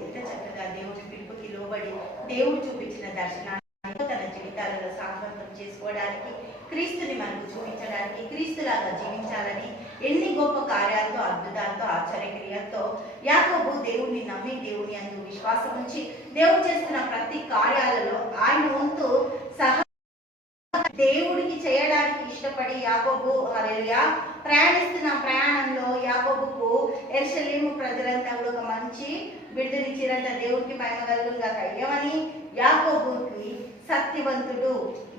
ఎంత చక్కగా దేవుడి పిలుపుకి లోబడి దేవుడు చూపించిన దర్శనాన్ని తన జీవితాలలో సాధవంతం చేసుకోవడానికి, క్రీస్తుని మనకు చూపించడానికి, క్రీస్తులాగా జీవించాలని ఎన్ని గొప్ప కార్యాలతో, అద్భుతాలతో, ఆశ్చర్యక్రియలతో యాకోబు దేవుణ్ణి నమ్మి దేవుని అందు విశ్వాసం ఉంచి దేవుడు చేస్తున్న ప్రతి కార్యాలలో ఆయన వంతు సహా దేవుడికి చేయడానికి ఇష్టపడి యాకోబు హల్లెలూయా ప్రయాణిస్తున్న ప్రయాణంలో యాకోబుకు యెరూషలేము ప్రజలంతా కూడా ఒక మంచి బిడ్డనిచ్చిరంట. దేవుడికి మహిమ కలుగునుగాక. ఏమని? యాకోబుకి సత్యవంతుడు,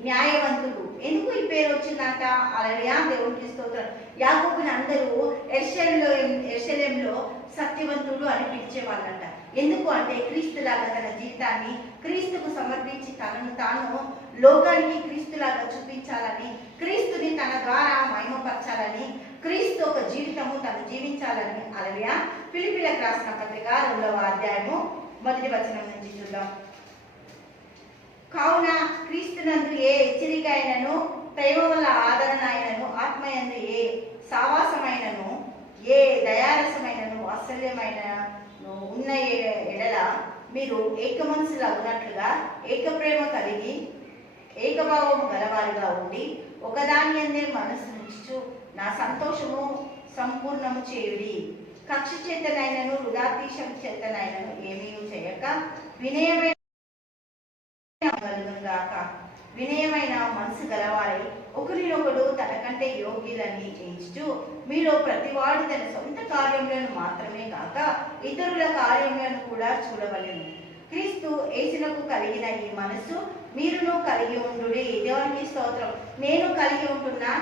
న్యాయవంతుడు. ఎందుకు ఈ పేరు వచ్చిందంట? హల్లెలూయా దేవుడికి స్తోత్రం. యాకోబుని అందరూ యెరూషలేములో సత్యవంతుడు అని పిలిచేవాళ్ళంట. ఎందుకు అంటే క్రీస్తులాగా తన జీవితాన్ని క్రీస్తుకు సమర్పించి తనను తాను లోకానికి క్రీస్తులాగా చూపించాలని, క్రీస్తుని తన ద్వారా మహిమపరచాలని, క్రీస్తు ఒక జీవితము తను జీవించాలని. హల్లెలూయా. ఫిలిప్పీలకు రాసిన పత్రిక 2వ అధ్యాయము 1వ వచనం నుంచి చూద్దాం. కావున క్రీస్తునందు ఏ హెచ్చరిక అయినను, ప్రేమ వల్ల ఆదరణ అయినను, ఆత్మయందు ఏ సావాసమైనను, ఏ దయారసమైనను, వాత్సల్యమైన ఉన్న ఎడల మీరు ఏక మనసులా ఉన్నట్లుగా ఏకప్రేమ కలిగి ఏకభావము గలవారిగా ఉండి ఒకదాని అందే మనసు నుంచు నా సంతోషము సంపూర్ణము చేయుడి. కక్ష చేతనైనను వృధాతీశం చేతనైనను ఏమీ చేయక వినయమైన మనసు గలవారై ఒకరినొకడు తనకంటే యోగ్యులని ఎంచుచు మీలో ప్రతివాడు తన సొంత కార్యములను మాత్రమే కాక ఇతరుల కార్యములను కూడా చూడవలెను. క్రీస్తు యేసునకు కలిగిన ఈ మనసు మీరును కలిగి ఉండుడి. దేవునికి స్తోత్రం. నేను కలిగి ఉంటున్నా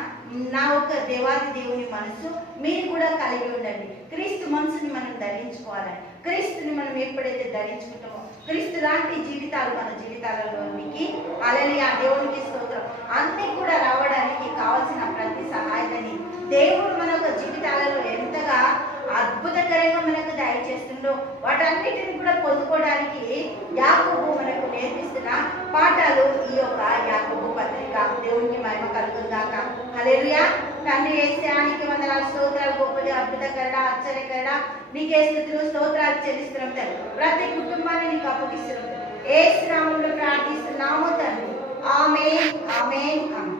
నా ఒక దేవాది దేవుని మనసు మీరు కూడా కలిగి ఉండండి. క్రీస్తు మనసుని మనం ధరించుకోవాలని, క్రీస్తుని మనం ఎప్పుడైతే ధరించుకుంటామో క్రీస్తు లాంటి జీవితాలు మన జీవితాలలోనికి హల్లెలూయా దేవునికి స్తోత్రం అన్ని కూడా రావడానికి కావాల్సిన ప్రతి సహాయతని దేవుడు మన జీవితాలలో ఎంతగా అద్భుతకరంగా మనకు దయచేస్తుండో వాటన్నిటిని కూడా పొందుకోవడానికి యాకోబు మనకు నేర్పిస్తున్న పాఠాలు ఈ యొక్క యాకోబు పత్రిక. దేవునికి మహిమ కలుగుగాక. హల్లెలూయా. తండ్రి యేసునికి వందనాలు, స్తోత్రాలు. గొప్పది, అద్భుతకరణ, ఆశ్చర్యకరణ నీకే స్తుతులు, స్తోత్రాలు చెల్లిస్తున్నాం తండ్రి. ప్రతి కుటుంబాన్ని నీకు అప్పగిస్తున్నాం. యేసు నామములో ప్రార్థిస్తున్నాము తండ్రి. ఆమేన్, ఆమేన్, ఆమేన్.